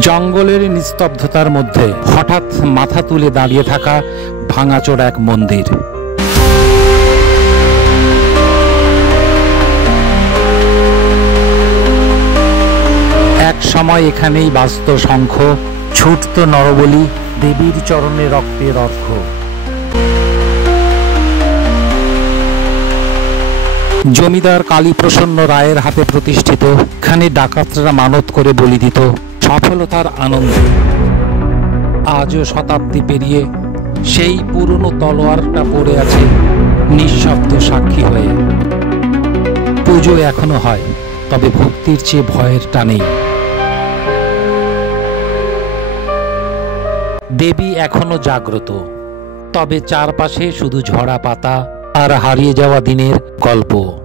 জঙ্গলের নিস্তব্ধতার মধ্যে হঠাৎ মাথা তুলে দাঁড়িয়ে থাকা ভাঙাচোরা এক মন্দির। এক সময় এখানেই বাজত শঙ্খ, ছুটত নরবলি, দেবীর চরণে রক্তের অর্ঘ্য। জমিদার কালীপ্রসন্ন রায়ের হাতে প্রতিষ্ঠিত, এখানে ডাকাতরা মানত করে বলি দিত সফলতার আনন্দে। আজও শতাব্দী পেরিয়ে সেই পুরনো তলোয়ারটা পড়ে আছে নিঃশব্দ সাক্ষী হয়ে। পুজো এখনো হয়, তবে ভক্তির চেয়ে ভয়ের টানেই। দেবী এখনো জাগ্রত, তবে চারপাশে শুধু ঝরা পাতা আর হারিয়ে যাওয়া দিনের গল্প।